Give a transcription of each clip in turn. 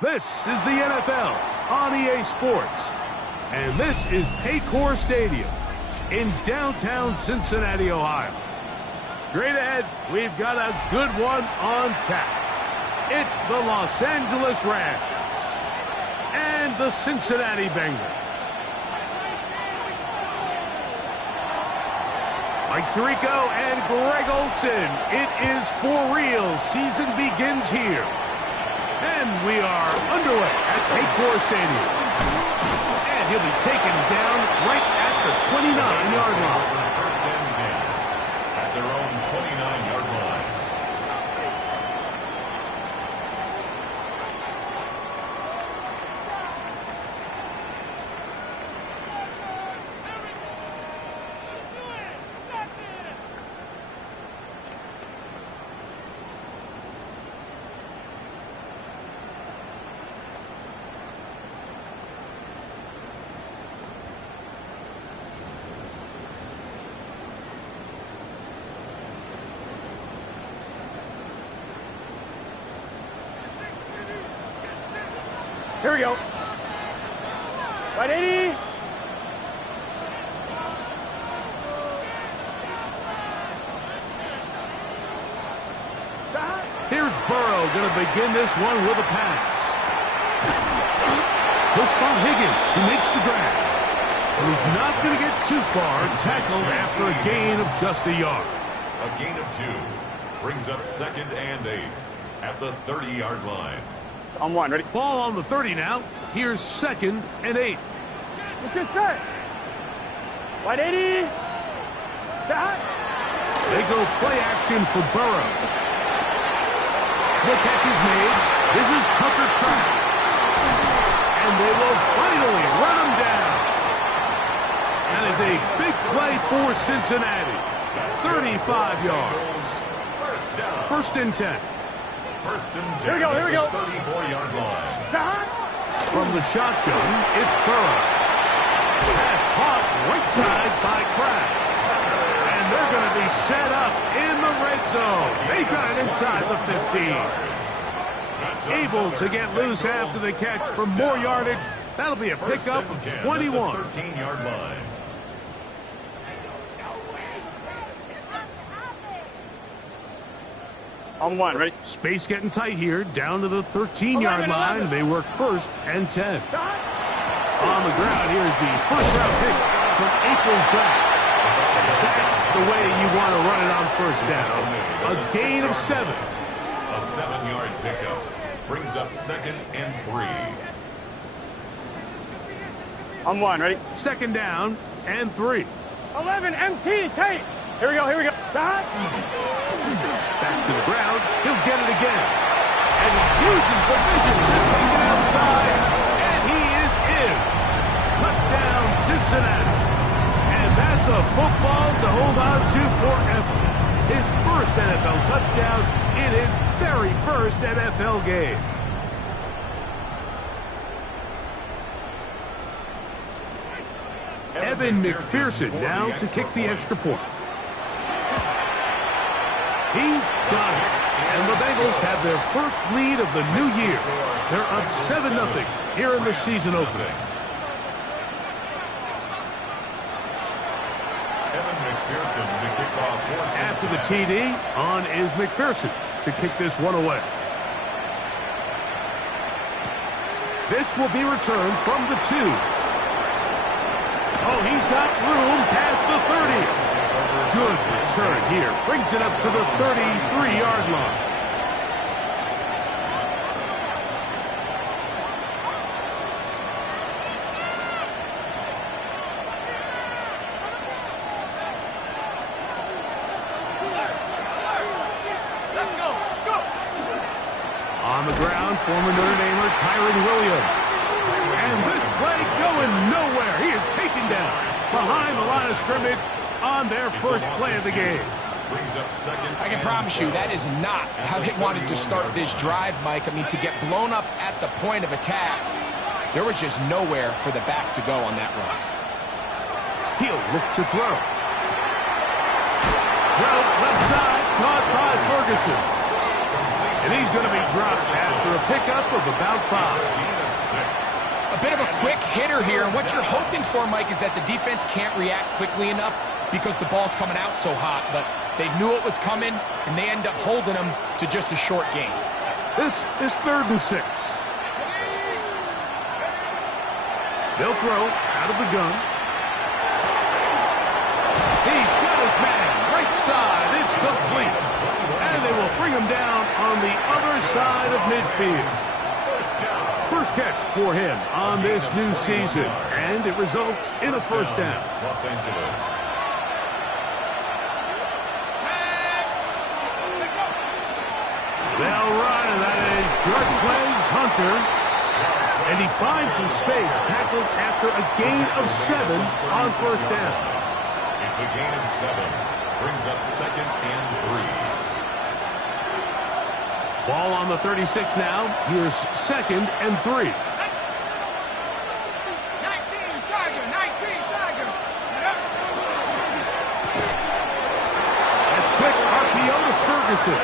This is the NFL on EA Sports. And this is Paycor Stadium in downtown Cincinnati, Ohio. Straight ahead, we've got a good one on tap. It's the Los Angeles Rams and the Cincinnati Bengals. Mike Tirico and Greg Olsen. It is for real. Season begins here. And we are underway at Paycor Stadium. And he'll be taken down right at the 29-yard line. First and 10 at their own 29-yard line. Here we go. Right 80. Here's Burrow going to begin this one with a pass. He'll spot Higgins, who makes the grab. But he's not going to get too far, tackled after a gain of just a yard. A gain of 2 brings up 2nd and 8 at the 30-yard line. On one, ready? Ball on the 30 now. Here's 2nd and 8. Let's get set. Right 80. They go play action for Burrow. The catch is made. This is Tucker Kraft. And they will finally run him down. That is a big play for Cincinnati. 35 yards. First down. First and 10. First and 10. Here we go, here we go. 34-yard line. From the shotgun, it's Burrow. Pass caught right side by Kraft. And they're going to be set up in the red zone. They've got it inside the 15. Able to get loose after the catch for more yardage. That'll be a pickup of 21. 13-yard line. On one, ready? Space getting tight here. Down to the 13-yard line. They work 1st and 10. On the ground, here's the first-round pick from April's draft. That's the way you want to run it on first down. A gain of 7. A 7-yard pickup brings up 2nd and 3. On one, ready? 2nd down and 3. 11, MT, Tate. Here we go, here we go. Back to the ground. He'll get it again. And he uses the vision to take it outside. And he is in. Touchdown, Cincinnati. And that's a football to hold on to forever. His first NFL touchdown in his very first NFL game. Evan McPherson now to kick the extra point. He's got it. And the Bengals have their first lead of the new year. They're up 7-0 here in the season opening. Evan McPherson to kick off. After the TD, on is McPherson to kick this one away. This will be returned from the 2. Oh, he's got room past the 30. Good return here. Brings it up to the 33-yard line. Let's go. On the ground, former Notre Damer Kyren Williams. And this play going nowhere. He is taken down behind the line of scrimmage on their first play of the game. I can promise you that is not how they wanted to start this drive, Mike. I mean, to get blown up at the point of attack, there was just nowhere for the back to go on that run. He'll look to throw. Throw left side, caught by Ferguson. And he's going to be dropped after a pickup of about 5. Gain of 6. A bit of a quick hitter here, and what you're hoping for, Mike, is that the defense can't react quickly enough because the ball's coming out so hot, but they knew it was coming, and they end up holding them to just a short gain. This is 3rd and 6. They'll throw out of the gun. He's got his man, right side, it's complete. And they will bring him down on the other side of midfield. First catch for him on this new season, and it results in a first down. Los Angeles. They'll run, and that is Jarquez Hunter. And he finds some space, tackled after a gain of 7 on first down. It's a gain of 7. Brings up 2nd and 3. Ball on the 36 now. Here's 2nd and 3. 19, Tiger, 19, Tiger. That's quick RPO to Ferguson.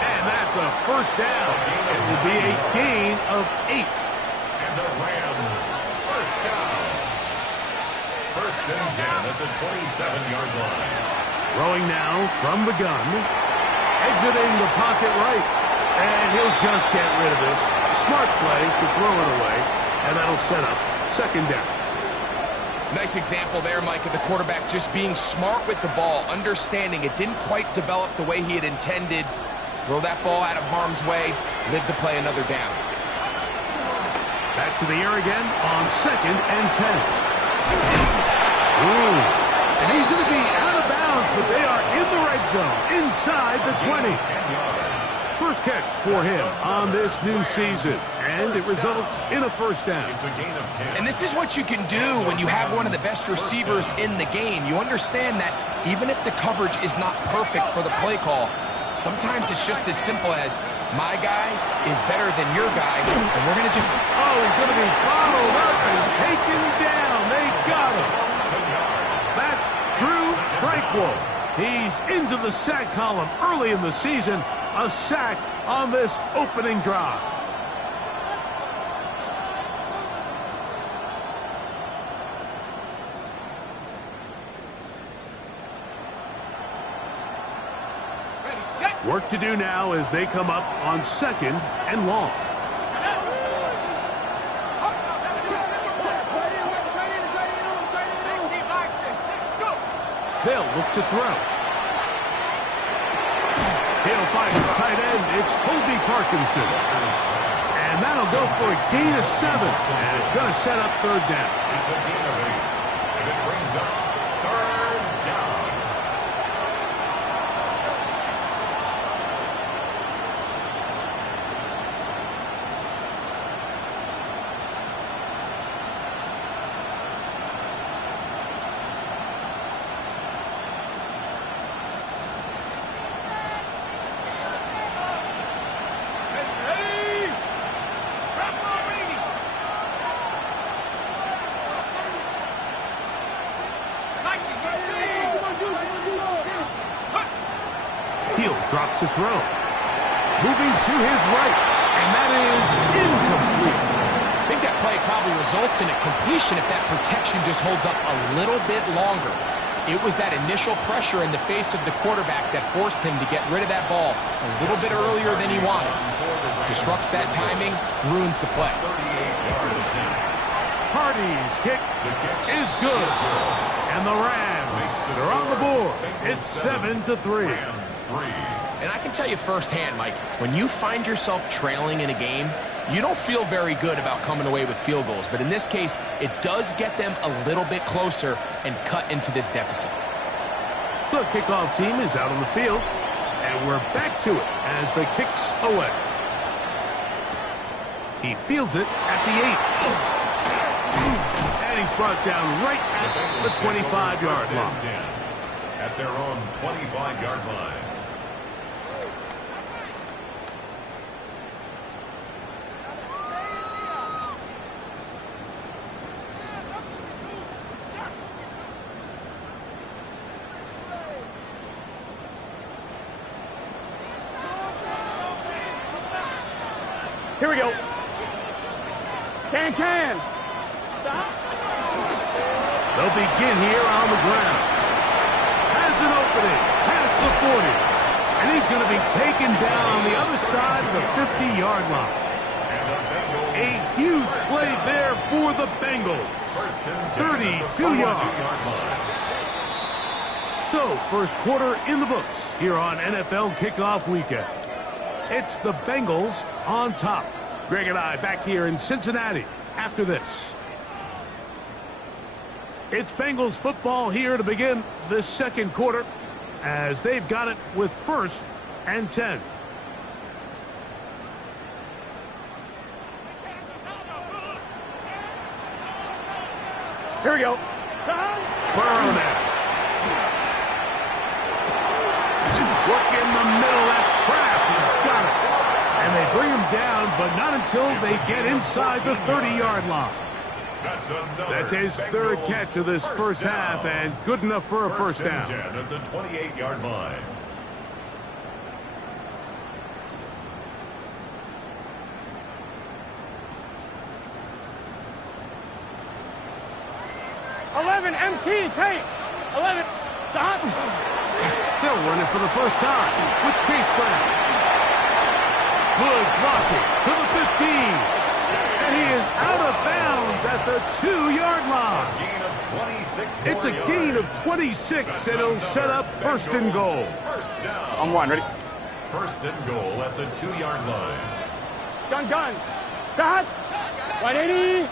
And that's a first down. It will be a gain of 8. And the Rams, first down. 1st and 10 at the 27-yard line. Throwing now from the gun. Exiting the pocket right. And he'll just get rid of this. Smart play to throw it away. And that'll set up 2nd down. Nice example there, Mike, of the quarterback just being smart with the ball, understanding it didn't quite develop the way he had intended. Throw that ball out of harm's way, live to play another down. Back to the air again on 2nd and 10. Ooh. And he's going to be out of bounds, but they are in the red zone, inside the 20. 10 yards. First catch for him on this new season, and it results in a first down. It's a gain of 10. And this is what you can do when you have one of the best receivers in the game. You understand that even if the coverage is not perfect for the play call, sometimes it's just as simple as, my guy is better than your guy, and we're going to just... Oh, he's going to be bottled up and taken down. They got him. That's Drue Tranquill. He's into the sack column early in the season. A sack on this opening drive. Work to do now as they come up on 2nd and long. They'll look to throw. He'll find his tight end. It's Colby Parkinson. And that'll go for a gain of 7. And it's going to set up 3rd down. It's a gain of 8. And it brings up 3rd down. He'll drop to throw. Moving to his right. And that is incomplete. I think that play probably results in a completion if that protection just holds up a little bit longer. It was that initial pressure in the face of the quarterback that forced him to get rid of that ball a little bit earlier than he wanted. Disrupts that timing, ruins the play. 38-yard attempt. Hardy's kick is good. And the Rams, they're on the board. It's 7-3. Rams 3. And I can tell you firsthand, Mike, when you find yourself trailing in a game, you don't feel very good about coming away with field goals. But in this case, it does get them a little bit closer and cut into this deficit. The kickoff team is out on the field. And we're back to it as the kick's away. He fields it at the 8. And he's brought down right at the 25-yard line. At their own 25-yard line. Here we go. Can. They'll begin here on the ground. Has an opening past the 40. And he's going to be taken down the other side of the 50-yard line. A huge play there for the Bengals. 32 yards. So, first quarter in the books here on NFL Kickoff Weekend. It's the Bengals on top. Greg and I back here in Cincinnati after this. It's Bengals football here to begin this second quarter as they've got it with 1st and 10. Here we go. Burrow now. Work in the middle. That's Kraft. He's got it. And they bring him down, but not until they get inside the 30-yard line. That's his third catch of this first half, and good enough for a first down. 10 at the 28-yard line. MT, tape. 11, stop. They'll run it for the first time with Chase Brown. Good blocking to the 15. And he is out of bounds at the 2-yard line. It's a gain of 26, and it'll set up 1st and goal. On one, ready? 1st and goal at the 2-yard line. Gun. Stop. 180.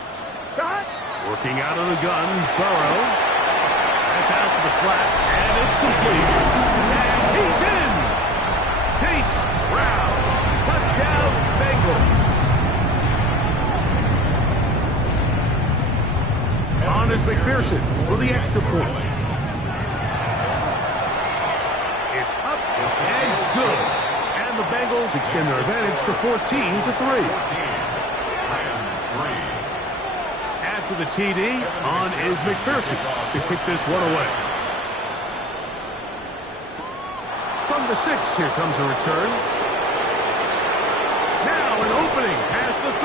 Stop. Working out of the gun, Burrow. That's out to the flat, and it's complete. And he's in! Chase Brown. Touchdown, Bengals. On is McPherson for the extra point. It's up and good. And the Bengals extend their advantage to 14-3. To the TD, on is McPherson to kick this one away. From the 6, here comes a return. Now an opening past the 30.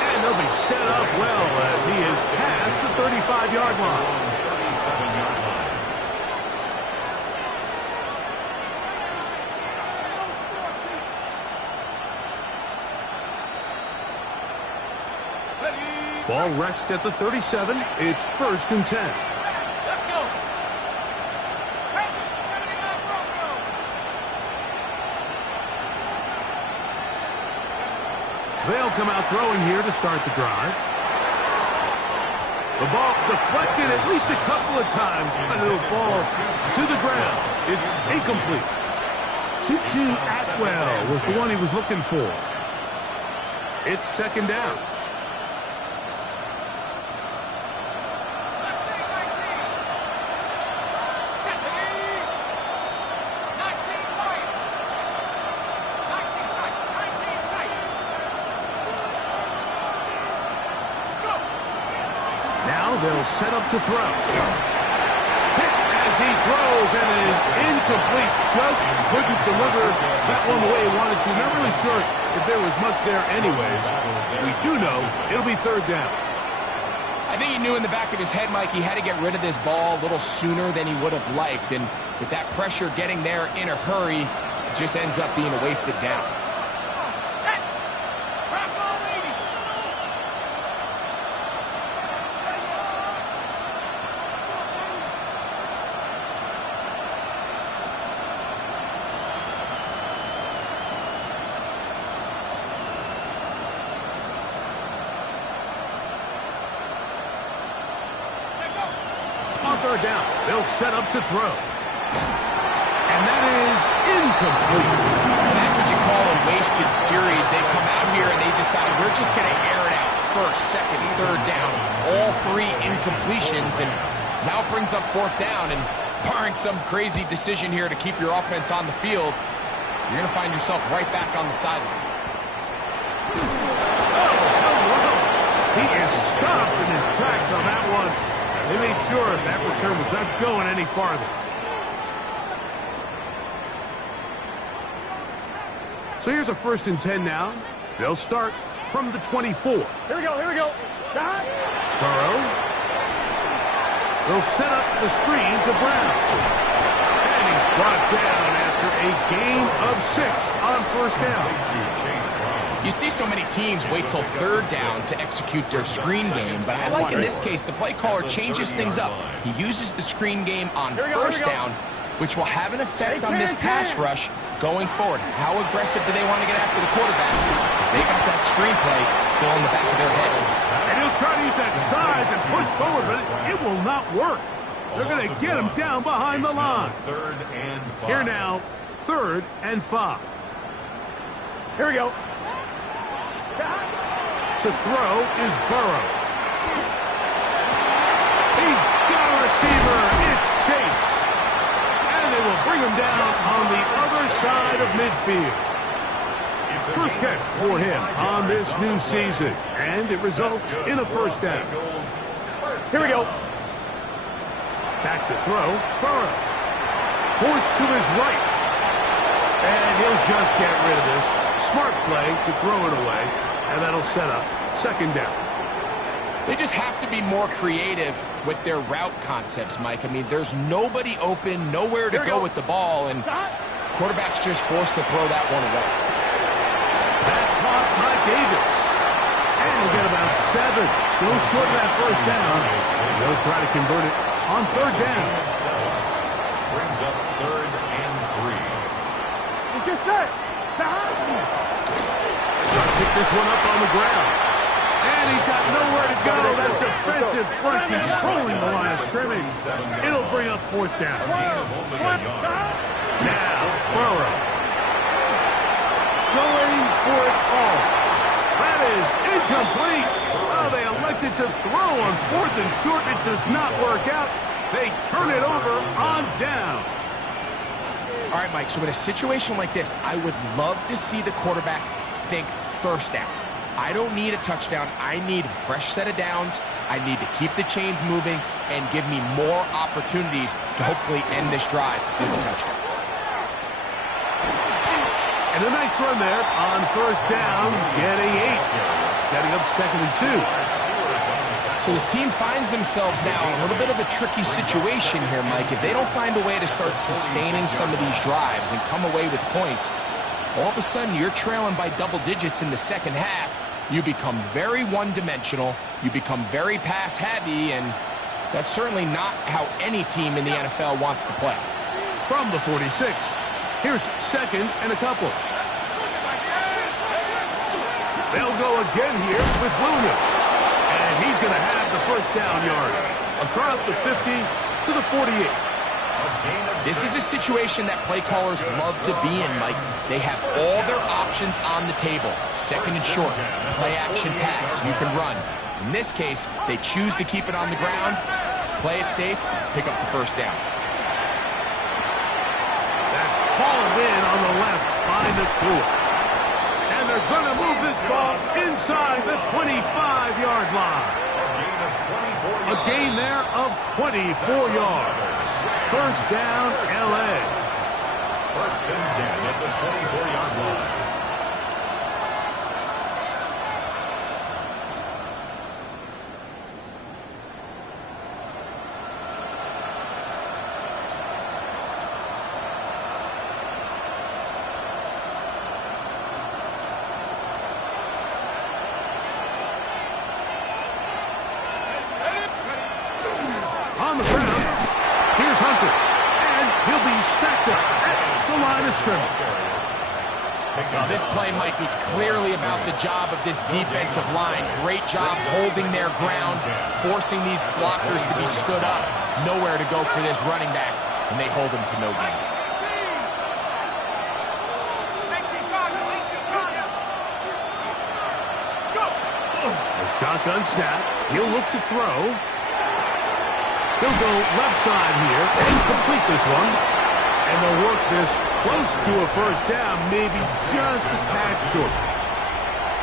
And they'll be set up well as he is past the 35-yard line. 37-yard line. Ball rests at the 37. It's 1st and 10. Let's go. They'll come out throwing here to start the drive. The ball deflected at least a couple of times, but it'll fall to the ground. It's incomplete. Tutu Atwell was the one he was looking for. It's 2nd down. They'll set up to throw. Hit as he throws, and it is incomplete. Just couldn't deliver that one the way he wanted to. Not really sure if there was much there anyways. We do know it'll be 3rd down. I think he knew in the back of his head, Mike, he had to get rid of this ball a little sooner than he would have liked. And with that pressure getting there in a hurry, it just ends up being a wasted down. Down. They'll set up to throw. And that is incomplete. And that's what you call a wasted series. They come out here and they decide we're just going to air it out. 1st, 2nd, 3rd down. All 3 incompletions. And now it brings up 4th down. And barring some crazy decision here to keep your offense on the field, you're going to find yourself right back on the sideline. He is stopped in his tracks on that one. They made sure that return was not going any farther. So here's a 1st and 10 now They'll start from the 24. Here we go, here we go. Shot. Burrow. They'll set up the screen to Brown. And he's brought down after a gain of 6 on first down. You see so many teams wait till third down to execute their screen game, but I like in this case the play caller changes things up. He uses the screen game on first down, which will have an effect on this pass rush going forward. How aggressive do they want to get after the quarterback? Because they got that screen play still in the back of their head. And he'll try to use that size and push forward, but it will not work. They're going to get him down behind the line. Third and 5. Here now, 3rd and 5. Here we go. To throw is Burrow. He's got a receiver. It's Chase. And they will bring him down on the other side of midfield. First catch for him on this new season. And it results in a first down. Here we go. Back to throw. Burrow. Forced to his right. And he'll just get rid of this. Smart play to throw it away. And that'll set up 2nd down. They just have to be more creative with their route concepts, Mike. I mean, there's nobody open, nowhere to go with the ball, and quarterback's just forced to throw that one away. That caught by Davis. And he'll get about 7. Still short of that first down. They'll try to convert it on 3rd down. Brings up 3rd and 3. He's just set. Pick this one up on the ground. And he's got nowhere to go. That defensive front controlling the line of scrimmage. It'll bring up 4th down. Now, Burrow. Going for it all. That is incomplete. Oh, they elected to throw on 4th and short. It does not work out. They turn it over on down. All right, Mike, so in a situation like this, I would love to see the quarterback think first down. I don't need a touchdown. I need a fresh set of downs. I need to keep the chains moving and give me more opportunities to hopefully end this drive with a touchdown. And a nice run there on first down, getting 8. Setting up 2nd and 2. So this team finds themselves now in a little bit of a tricky situation here, Mike. If they don't find a way to start sustaining some of these drives and come away with points, all of a sudden you're trailing by double digits in the second half. You become very one-dimensional. You become very pass-heavy, and that's certainly not how any team in the NFL wants to play. From the 46, here's 2nd and a couple. They'll go again here with Williams. And he's going to have the first down yard across the 50 to the 48. This is a situation that play callers love to be in, Mike. They have all their options on the table. 2nd and short, play action pass, you can run. In this case, they choose to keep it on the ground, play it safe, pick up the first down. That's hauled in on the left by Nakua. And they're going to move this ball inside the 25-yard line. A gain there of 24 yards. First down, L.A. First and 10 at the 24-yard line. On the ground, here's Hunter. And he'll be stacked up at the line of scrimmage. Now, this play, Mike, is clearly about the job of this defensive line. Great job holding their ground, forcing these blockers to be stood up. Nowhere to go for this running back, and they hold him to no gain. A shotgun snap. He'll look to throw. He'll go left side here and complete this one. And they'll work this close to a first down, maybe just a tad short.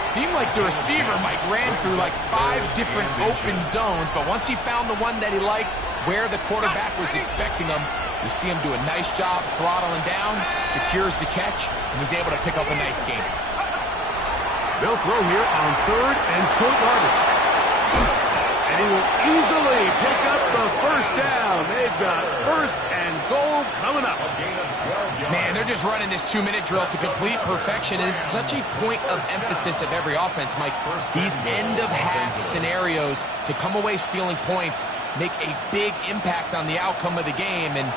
Seemed like the receiver, Mike, ran through like 5 different open zones, but once he found the one that he liked, where the quarterback was expecting him, you see him do a nice job throttling down, secures the catch, and he's able to pick up a nice gain. They'll throw here on 3rd and short yardage. And he will easily pick up the first down. They've got 1st and goal coming up. Man, they're just running this 2-minute drill to complete perfection. It's such a point of emphasis of every offense, Mike. These end-of-half scenarios to come away stealing points make a big impact on the outcome of the game. And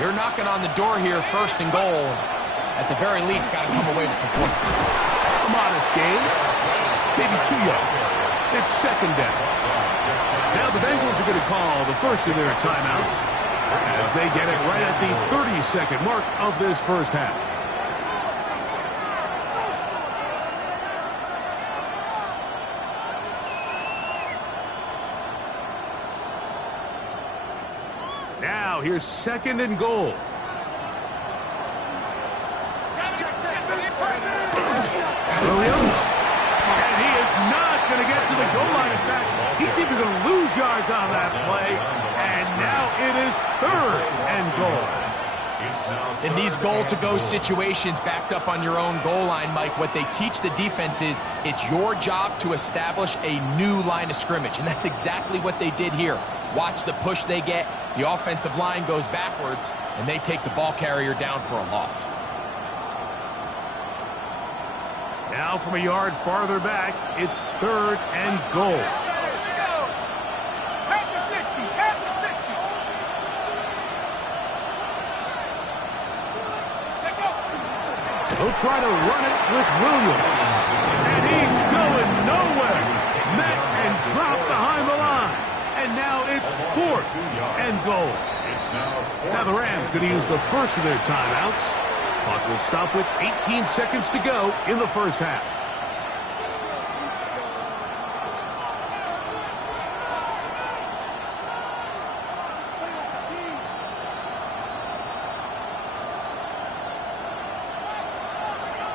they're knocking on the door here, 1st and goal. At the very least, got to come away with some points. A modest gain, maybe 2 yards. It's 2nd down. Now the Bengals are going to call the first of their timeouts as they get it right at the 30-second mark of this first half. Now here's 2nd and goal. Williams, and he is not going to get to the goal line. In fact, he's even going to lose yards on that play. And now it is 3rd and goal. In these goal-to-go situations backed up on your own goal line, Mike, what they teach the defense is it's your job to establish a new line of scrimmage. And that's exactly what they did here. Watch the push they get. The offensive line goes backwards, and they take the ball carrier down for a loss. Now from a yard farther back, it's 3rd and goal. They'll try to run it with Williams. And he's going nowhere. Met and dropped behind the line. And now it's 4th and goal. Now the Rams going to use the first of their timeouts. Clock will stop with 18 seconds to go in the first half.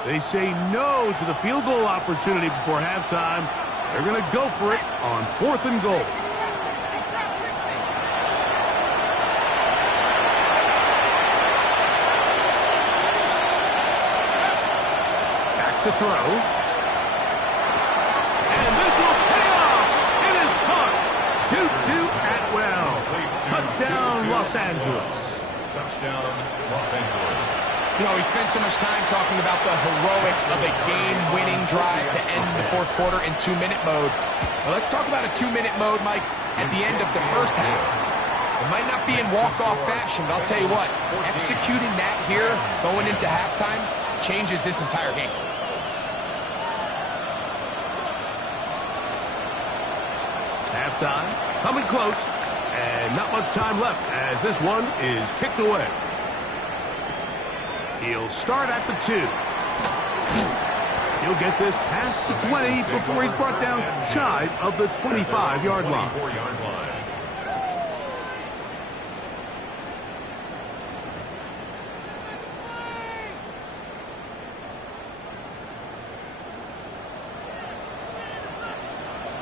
They say no to the field goal opportunity before halftime. They're going to go for it on 4th and goal. To throw. And this will pay off. It is caught. Tutu Atwell. Touchdown, Los Angeles. Touchdown, Los Angeles. You know, we spent so much time talking about the heroics of a game-winning drive to end the 4th quarter in 2-minute mode. Well, let's talk about a 2-minute mode, Mike, at the end of the first half. It might not be in walk-off fashion, but I'll tell you what, executing that here going into halftime changes this entire game. Halftime coming close, and not much time left as this one is kicked away. He'll start at the 2. He'll get this past the 20 before he's brought down shy of the 25-yard line.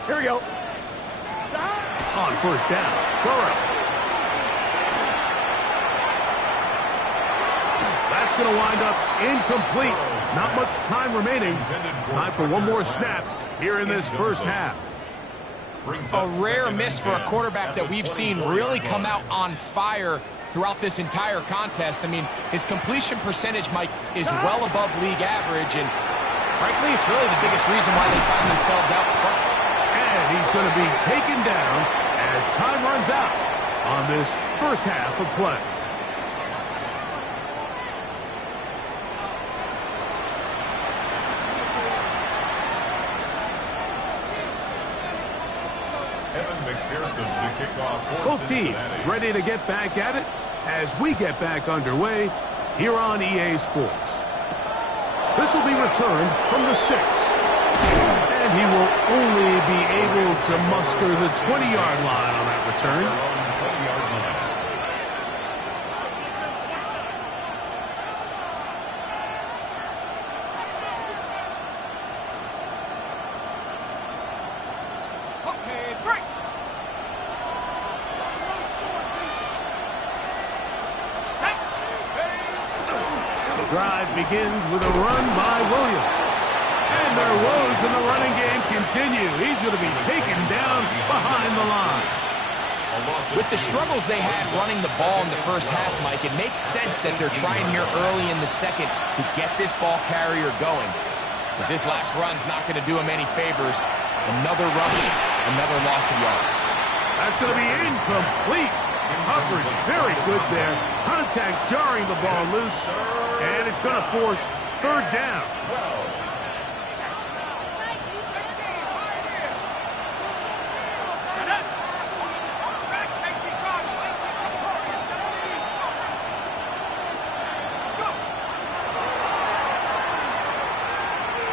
Here we go. On 1st down, Burrow. That's going to wind up incomplete. Not much time remaining. Time for one more snap here in this first half. A rare miss for a quarterback that we've seen really come out on fire throughout this entire contest. I mean, his completion percentage, Mike, is well above league average, and frankly, it's really the biggest reason why they find themselves out front. And he's going to be taken down as time runs out on this first half of play. Evan McPherson to kick off for Both teams Cincinnati. ready to get back at it as we get back underway here on EA Sports. This will be returned from the 6. And he will only be able to muster the 20-yard line on that return. On 20-yard line. Okay, break. The drive begins with a run by Williams. And And their woes in the running game continue. He's going to be taken down behind the line. With the struggles they had running the ball in the first half, Mike, it makes sense that they're trying here early in the second to get this ball carrier going. But this last run's not going to do him any favors. Another rush, another loss of yards. That's going to be incomplete. Coverage very good there. Contact jarring the ball loose. And it's going to force third down.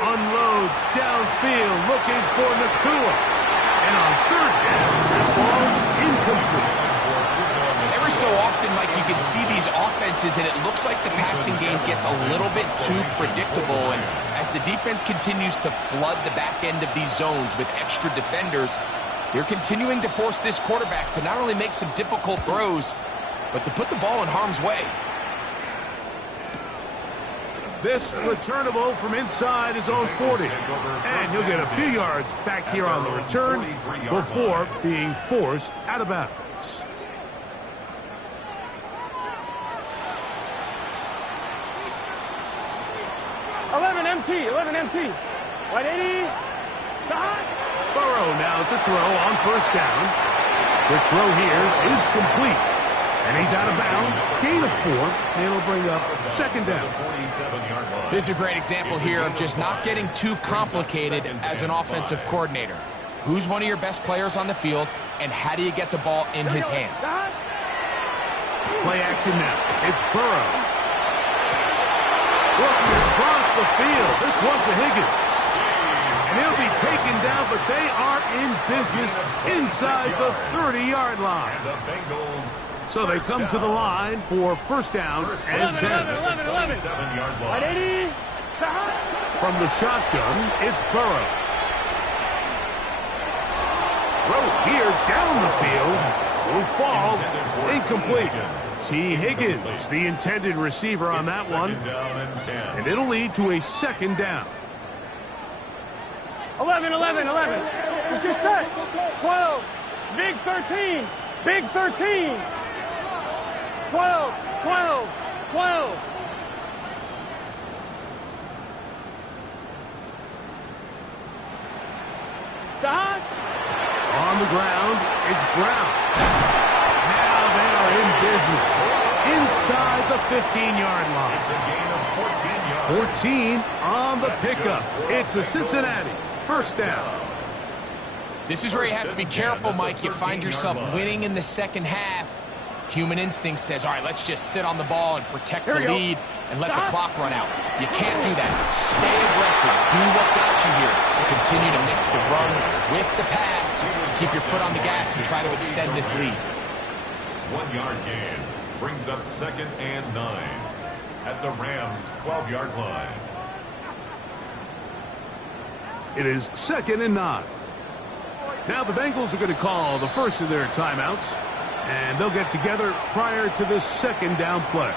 Unloads downfield, looking for Nacua. And on third down, this ball incomplete. Every so often, Mike, you can see these offenses, and it looks like the passing game gets a little bit too predictable. And as the defense continues to flood the back end of these zones with extra defenders, they're continuing to force this quarterback to not only make some difficult throws, but to put the ball in harm's way. This returnable from inside his own 40. And he'll get a few yards back here on the return before being forced out of bounds. Eleven empty. Wide 80. Burrow now to throw on first down. The throw here is complete. And he's out of bounds. Gain of 4. And it'll bring up second down. This is a great example here of just not getting too complicated as an offensive coordinator. Who's one of your best players on the field, and how do you get the ball in his hands? Play action now. It's Burrow. Looking across the field. This one's a Higgins. And he'll be taken down, but they are in business inside the 30-yard line. So they come to the line for first down and 10. 11. Wide 80. From the shotgun, it's Burrow. Throw here down the field. Will fall. Incomplete. T. Higgins, the intended receiver on that one. And it'll lead to a second down. 11. Let's get set. 12. Big 13. Big 13. 12. Stop. On the ground, it's Brown. Now they are in business. Inside the 15-yard line. It's a gain of 14 yards. 14 on the pickup. It's a Cincinnati first down. This is where you have to be careful, Mike. You find yourself winning in the second half. Human instinct says, all right, let's just sit on the ball and protect the lead and let the clock run out. You can't do that. Stay aggressive. Do what got you here. Continue to mix the run with the pass. Keep your foot on the gas and try to extend this lead. 1 yard gain brings up second and 9 at the Rams' 12-yard line. It is second and 9. Now the Bengals are going to call the first of their timeouts, and they'll get together prior to this second down play.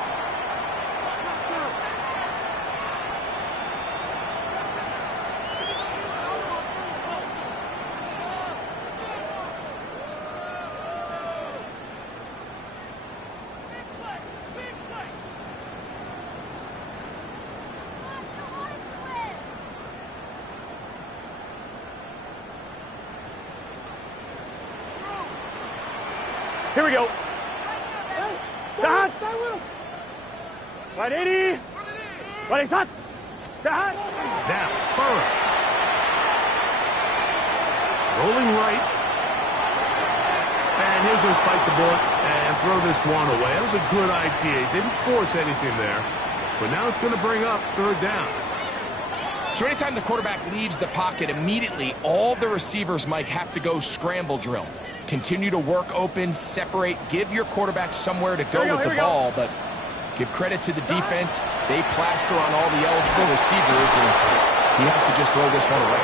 Here we go. Start. Right 80. Right shot. Start. Now, Burrow. Rolling right. And he'll just bite the bullet and throw this one away. That was a good idea. He didn't force anything there. But now it's going to bring up third down. So anytime the quarterback leaves the pocket, immediately all the receivers, Mike, have to go scramble drill. Continue to work open, separate, give your quarterback somewhere to go with the ball, but give credit to the defense. They plaster on all the eligible receivers, and he has to just throw this one away.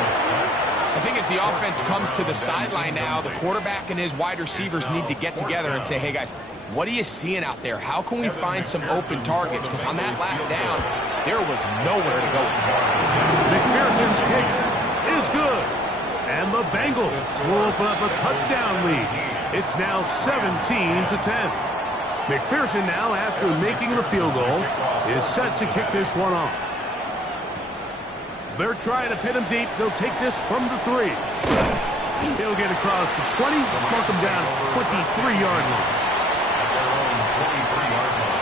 I think as the offense comes to the sideline now, the quarterback and his wide receivers need to get together and say, hey, guys, what are you seeing out there? How can we find some open targets? Because on that last down, There was nowhere to go. McPherson's kick is good. And the Bengals will open up a touchdown lead. It's now 17-10. McPherson now, after making the field goal, is set to kick this one off. They're trying to pin him deep. They'll take this from the 3. He'll get across the 20, mark him down at 23-yard line. At their own 23-yard line.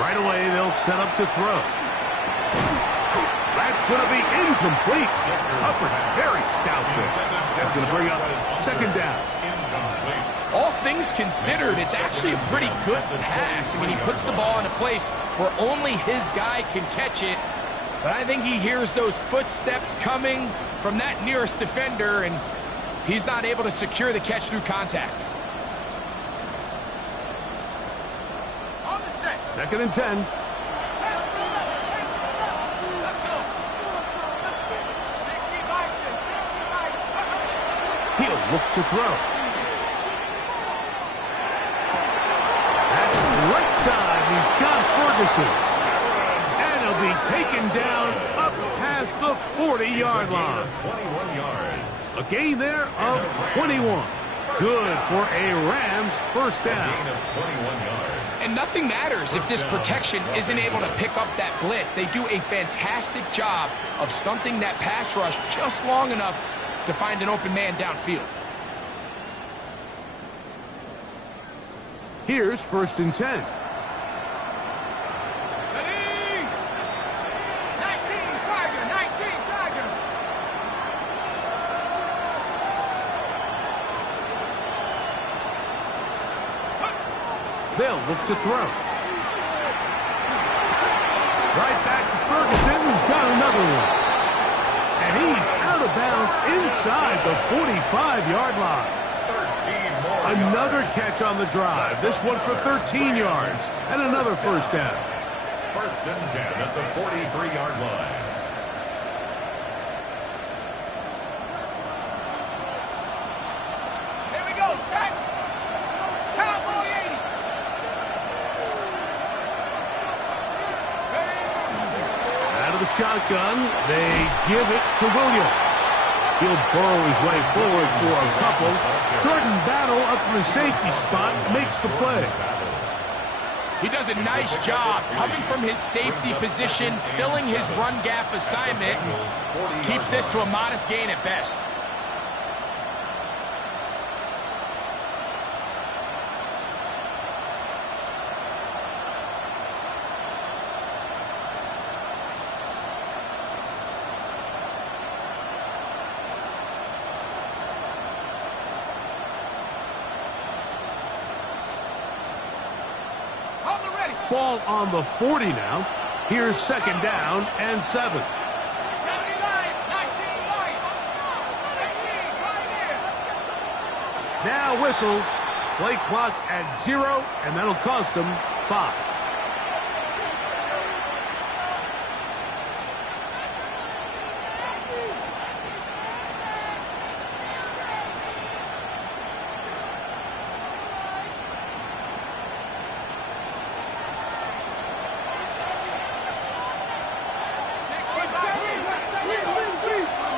Right away, they'll set up to throw. That's going to be incomplete. Hufford, very stout there. That's going to bring up second down. All things considered, it's actually a pretty good pass. I mean, he puts the ball in a place where only his guy can catch it. But I think he hears those footsteps coming from that nearest defender, and he's not able to secure the catch through contact. Second and 10. He'll look to throw. That's right side. He's got Ferguson. And he'll be taken down up past the 40-yard line. 21 yards. A gain there of 21. Good for a Rams first down. Gain of 21 yards. And nothing matters if this protection isn't able to pick up that blitz. They do a fantastic job of stunting that pass rush just long enough to find an open man downfield. Here's first and 10. Ready? 19, Tiger, 19, Tiger. They'll look to throw. Right back to Ferguson, who's got another one. And he's out of bounds inside the 45-yard line. 13 more Another yards. catch on the drive. This one for 13 yards. And another first down. First and 10 at the 43-yard line. Here we go, set. Cowboy 80. Out of the shotgun, they give it to Williams. He'll burrow his way forward for a couple. Jordan Battle up from the safety spot makes the play. He does a nice job coming from his safety position, filling his run gap assignment, keeps this to a modest gain at best. Ball on the 40 now. Here's second down and 7. 79, 19, right. 18, right here. Now whistles. Play clock at 0, and that'll cost them 5.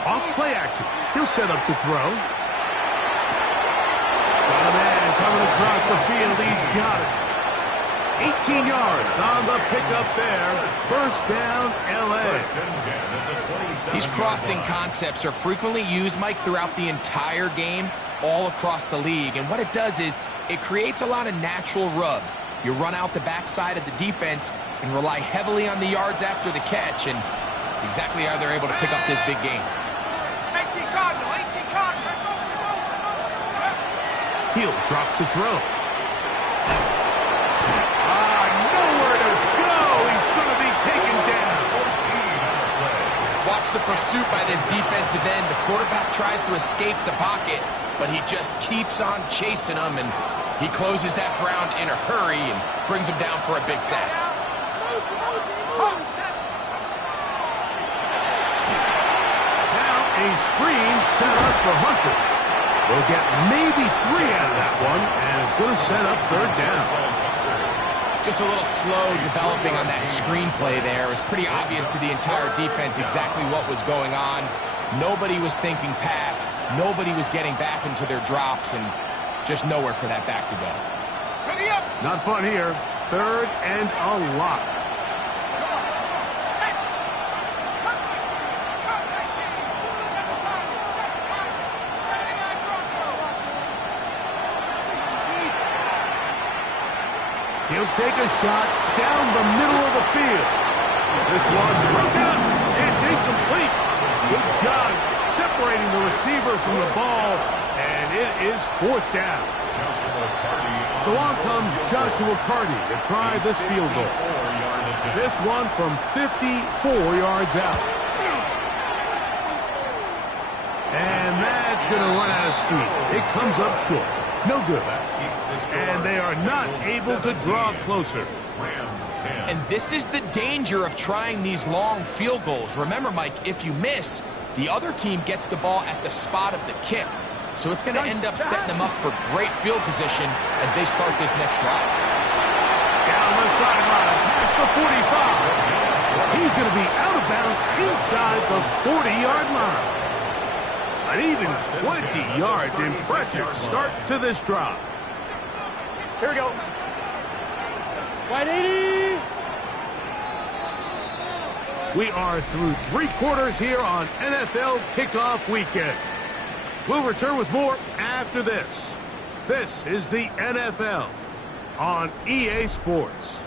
Off play action. He'll set up to throw. Got a man coming across the field. He's got it. 18 yards on the pickup there. First down, L.A. First and 10 at the 27. These crossing concepts are frequently used, Mike, throughout the entire game, all across the league. And what it does is it creates a lot of natural rubs. You run out the backside of the defense and rely heavily on the yards after the catch, and that's exactly how they're able to pick up this big game. 18 Cardinal, 18 Cardinal. He'll drop to throw. Nowhere to the pursuit by this defensive end. The quarterback tries to escape the pocket, but he just keeps on chasing him, and he closes that ground in a hurry and brings him down for a big sack. Now a screen set up for Hunter. They'll get maybe 3 out of that one, and it's going to set up third down. Just a little slow developing on that screenplay there. It was pretty obvious to the entire defense exactly what was going on. Nobody was thinking pass. Nobody was getting back into their drops, and just nowhere for that back to go. Ready up. Not fun here. Third and a lot. He'll take a shot down the middle of the field. This one broken up. It's incomplete. Good job separating the receiver from the ball, and it is fourth down. So on comes Joshua Carty to try this field goal. This one from 54 yards out. And that's going to last deep. It comes up short. No good. And they are not able to draw closer. And this is the danger of trying these long field goals. Remember, Mike, if you miss, the other team gets the ball at the spot of the kick. So it's going to end up setting them up for great field position as they start this next drive. Down the sideline, past the 45. He's going to be out of bounds inside the 40-yard line. An even 20 yards. Impressive start to this drive. Here we go. 180. We are through 3 quarters here on NFL Kickoff Weekend. We'll return with more after this. This is the NFL on EA Sports.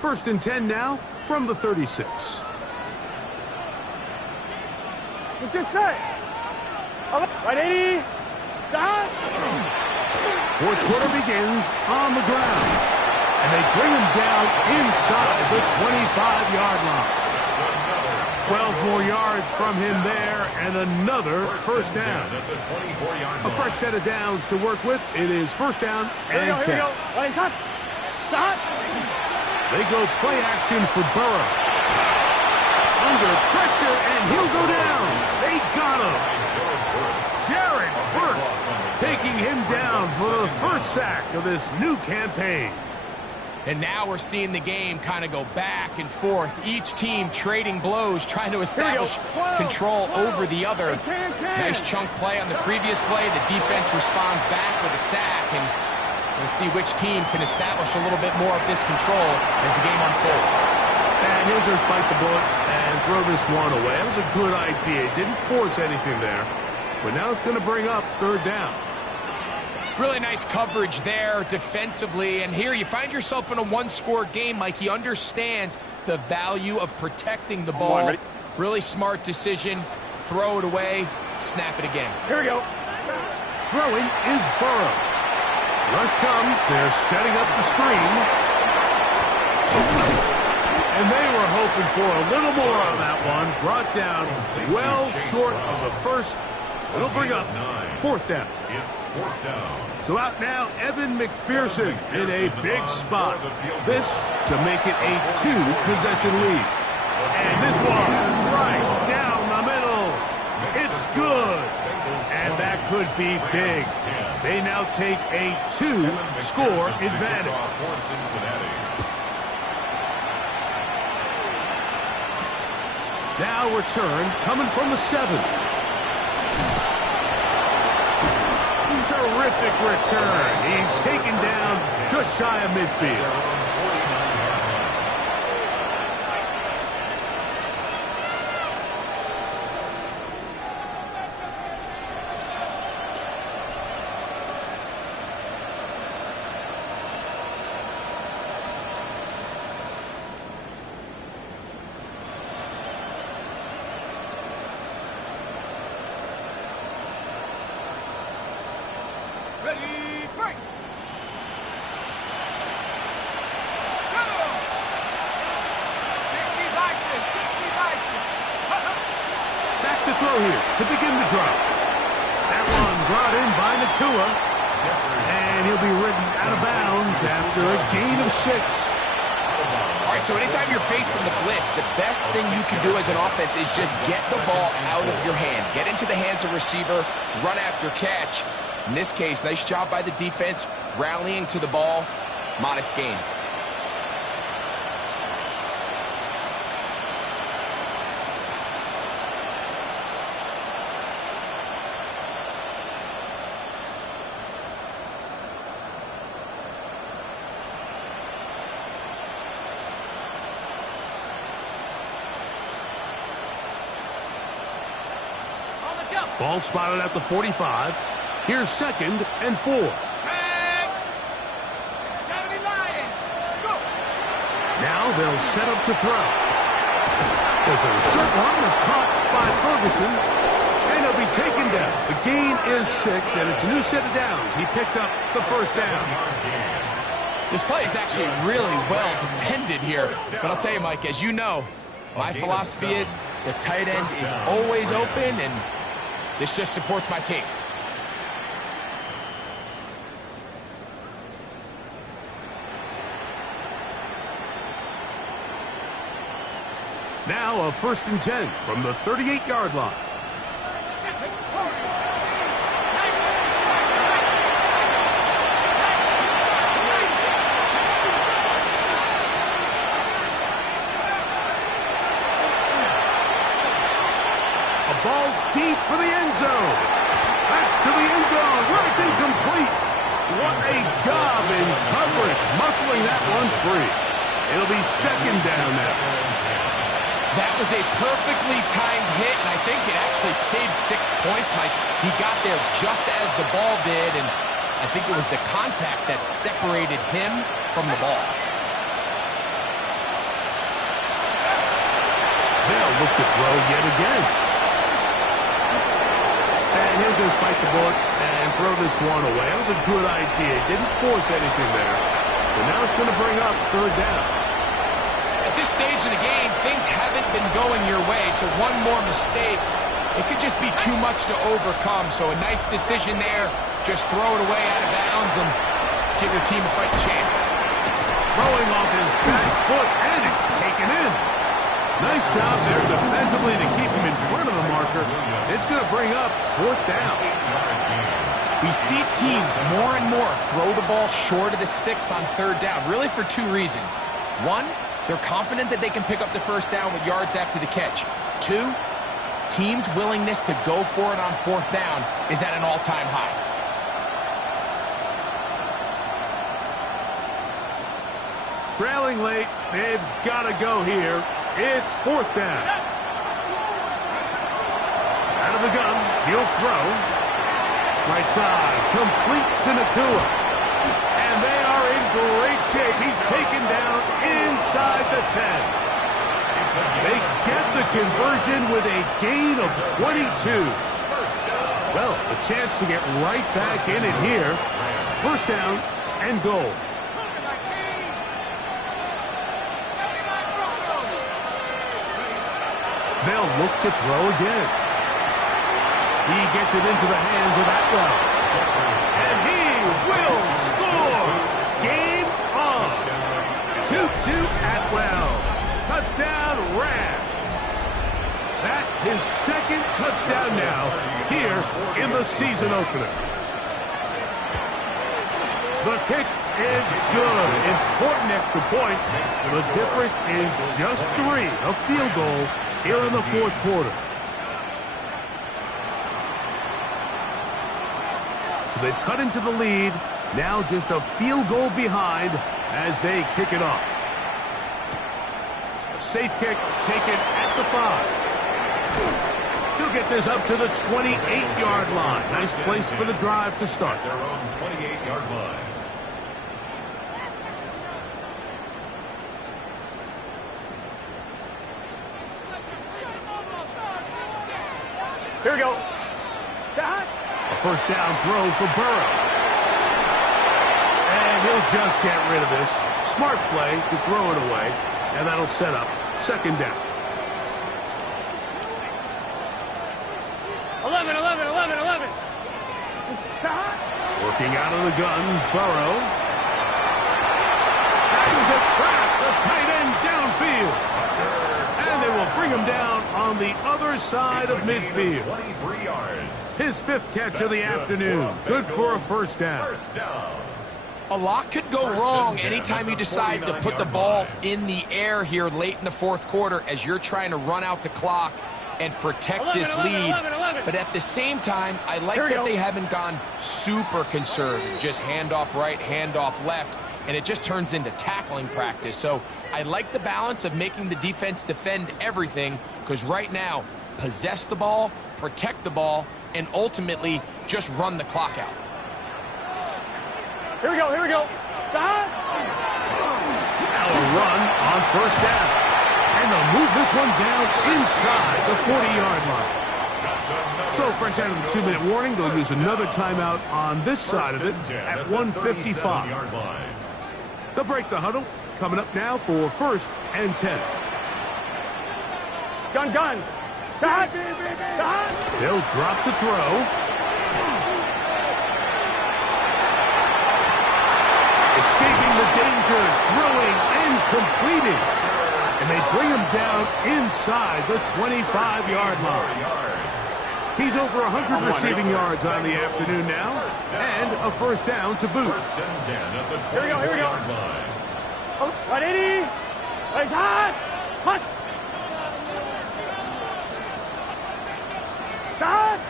First and 10 now from the 36. Let's get set. 180. Stop. Fourth quarter begins on the ground. And they bring him down inside the 25-yard line. 12 more yards from him there and another first down. A fresh set of downs to work with. It is first down and 10. Here we go. Stop. Stop. They go play action for Burrow. Under pressure, and he'll go down. They got him. Jared Verse taking him down for the first sack of this new campaign. And now we're seeing the game kind of go back and forth. Each team trading blows, trying to establish control over the other. Nice chunk play on the previous play. The defense responds back with a sack, and we'll see which team can establish a little bit more of this control as the game unfolds. And he'll just bite the bullet and throw this one away. That was a good idea. He didn't force anything there. But now it's going to bring up third down. Really nice coverage there defensively. And here you find yourself in a one-score game, Mike. He understands the value of protecting the ball. Really smart decision. Throw it away. Snap it again. Here we go. Throwing is Burrow. Rush comes. They're setting up the screen. And they were hoping for a little more on that one. Brought down well short of the first. It'll bring up fourth down. It's fourth down. So out now, Evan McPherson in a big spot. This to make it a 2-possession lead. And this one right down the middle. It's good. And that could be big. They now take a 2-score advantage. Now return coming from the 7. Terrific return. He's taken down just shy of midfield. Ready, break. Go! 60 bison, 60 bison. Back to throw here to begin the drive. That one brought in by Nacua. And he'll be ridden out of bounds after a gain of 6. All right, so anytime you're facing the blitz, the best thing you can do as an offense is just get the ball out of your hand. Get into the hands of receiver, run after catch. In this case, nice job by the defense, rallying to the ball, modest gain. Ball spotted at the 45. Here's 2nd and 4. Tag. 70 Lions. Go. Now they'll set up to throw. There's a short one that's caught by Ferguson. And he'll be taken down. The gain is 6, and it's a new set of downs. He picked up the first down. This play is actually really well defended here. But I'll tell you, Mike, as you know, my philosophy is the tight end is always open, and this just supports my case. Now a 1st and 10 from the 38-yard line. Ball deep for the end zone. That's to the end zone where it's incomplete. What a job in coverage, muscling that one free. It'll be 2nd down now. That was a perfectly timed hit, and I think it actually saved 6 points, Mike. He got there just as the ball did, and I think it was the contact that separated him from the ball. They'll look to throw yet again. And he'll just bite the bullet and throw this one away. That was a good idea. Didn't force anything there. But now it's going to bring up 3rd down. At this stage of the game, things haven't been going your way, so one more mistake, it could just be too much to overcome. So a nice decision there. Just throw it away out of bounds and give your team a fighting chance. Throwing off his back foot, and it's taken in. Nice job there defensively to keep him in front of the marker. It's going to bring up 4th down. We see teams more and more throw the ball short of the sticks on 3rd down, really for 2 reasons. 1, they're confident that they can pick up the 1st down with yards after the catch. 2, teams' willingness to go for it on 4th down is at an all-time high. Trailing late, they've got to go here. It's 4th down. Out of the gun, he'll throw. Right side, complete to Nacua. And they are in great shape. He's taken down inside the 10. They get the conversion with a gain of 22. Well, a chance to get right back in it here. 1st down and goal. They'll look to throw again. He gets it into the hands of Atwell. And he will score! Game on! 2-2 Atwell. Touchdown Rams. That his 2nd touchdown now here in the season opener. The kick is good. Important extra point. The difference is just 3. A field goal here in the 4th quarter. So they've cut into the lead. Now just a field goal behind as they kick it off. A safe kick taken at the 5. He'll get this up to the 28-yard line. Nice place for the drive to start. Their own 28-yard line. Here we go. A 1st down throw for Burrow. He'll just get rid of this. Smart play to throw it away, and that'll set up second down. 11, 11, 11, 11. Working out of the gun, Burrow. Tries to crack the tight end downfield. And they will bring him down on the other side of midfield. 23 yards. His fifth catch of the afternoon. Good for a first down. First down. A lot could go wrong anytime you decide to put the ball in the air here late in the fourth quarter as you're trying to run out the clock and protect this lead. But at the same time, I like that they haven't gone super conservative. Just handoff right, handoff left, and it just turns into tackling practice. So I like the balance of making the defense defend everything, because right now, possess the ball, protect the ball, and ultimately just run the clock out. Here we go, here we go. Now a run on first down. And they'll move this one down inside the 40-yard line. So fresh out of the 2-minute warning, they'll use another timeout on this side of it at 1:55. They'll break the huddle. Coming up now for first and 10. Gun, gun. Dot. Dot. They'll drop to throw. Escaping the danger, throwing and completing. And they bring him down inside the 25-yard line. He's over 100 receiving yards on the afternoon now, and a first down to boot. First and 10 at the Here we go, here we go. 20-yard line. Oh, 180. He's hot. Hot. Dot.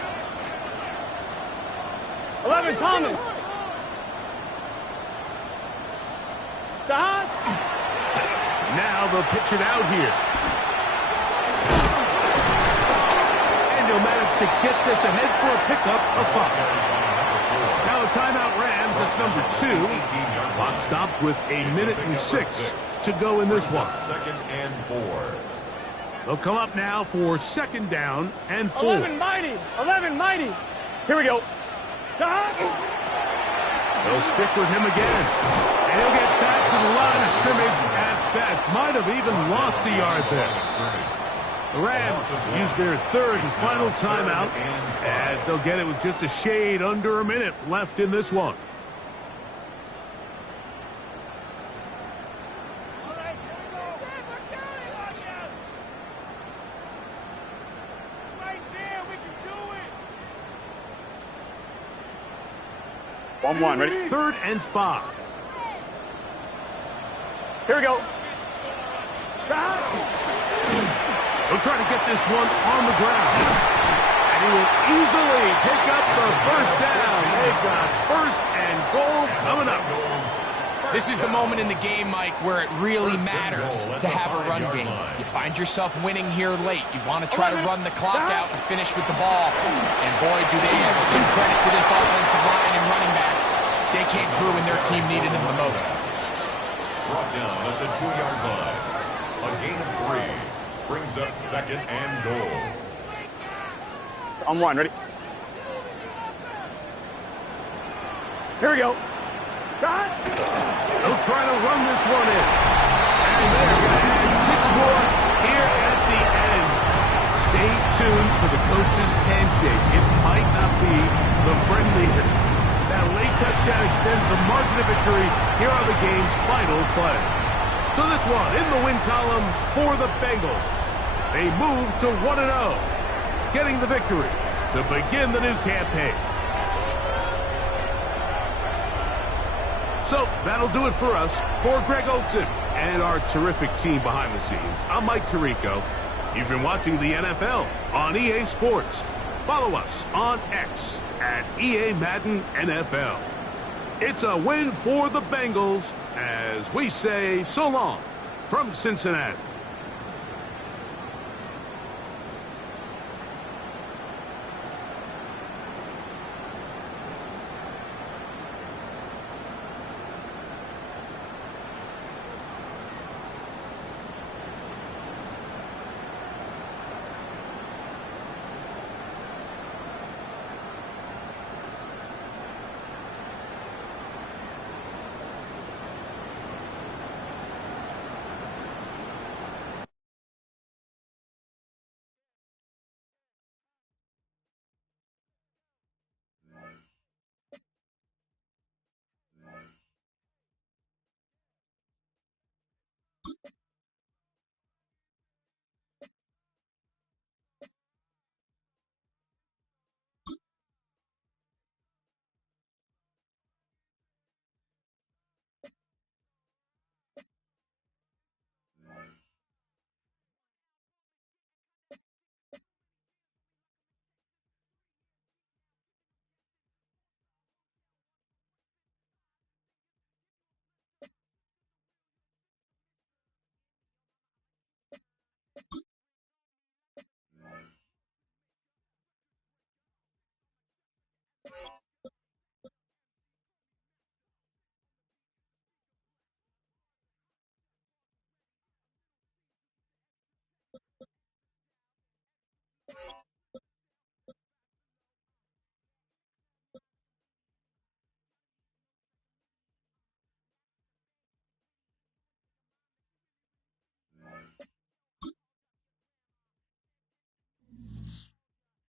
11, Thomas. Dot. Now they'll pitch it out here. And he'll manage to get this ahead for a pickup of 5. Now a timeout Rams, that's number 2. Clock stops with 1:06 to go in this one. Second and 4. They'll come up now for second down and 4. 11, mighty. 11, mighty. Here we go. Dot. They'll stick with him again. And he'll get back to the line of scrimmage at best. Might have even lost a yard there. The Rams use their third and final timeout as they'll get it with just a shade under a minute left in this one. One, ready? Third and 5. Here we go. He'll try to get this one on the ground. And he will easily pick up the first down. They've got first and goal coming up. This is the moment in the game, Mike, where it really matters to have a run game. You find yourself winning here late. You want to try to run the clock out and finish with the ball. And boy, do they ever. Give credit to this offensive line and running back. They came through when their team needed them the most. Brought down at the 2-yard line. A gain of 3 brings up second and goal. On 1, ready? Here we go. Dot. They'll try to run this one in. And they're going to add 6 more here at the end. Stay tuned for the coach's handshake. It might not be the friendliest. That late touchdown extends the margin of victory. Here are the game's final play. So this one in the win column for the Bengals. They move to 1-0, getting the victory to begin the new campaign. So that'll do it for us. For Greg Olsen and our terrific team behind the scenes, I'm Mike Tirico. You've been watching the NFL on EA Sports. Follow us on X at EA Madden NFL. It's a win for the Bengals as we say so long from Cincinnati.